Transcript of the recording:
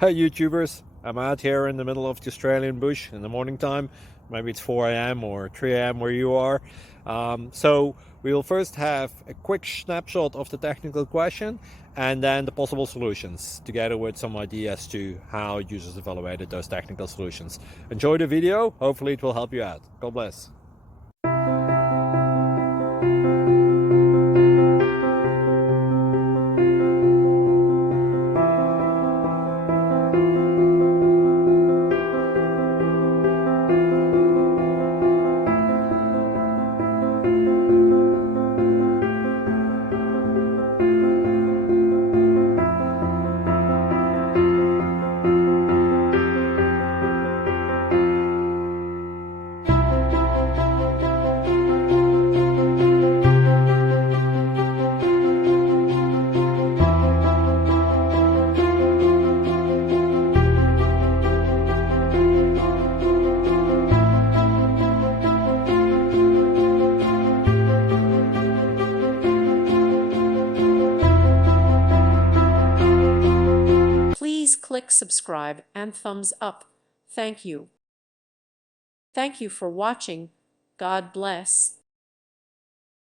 Hey YouTubers, I'm out here in the middle of the Australian bush in the morning time. Maybe it's 4 a.m. or 3 a.m. where you are. So we will first have a quick snapshot of the technical question and then the possible solutions, together with some ideas to how users evaluated those technical solutions. Enjoy the video, hopefully it will help you out. God bless. Please click subscribe and thumbs up. Thank you. Thank you for watching. God bless.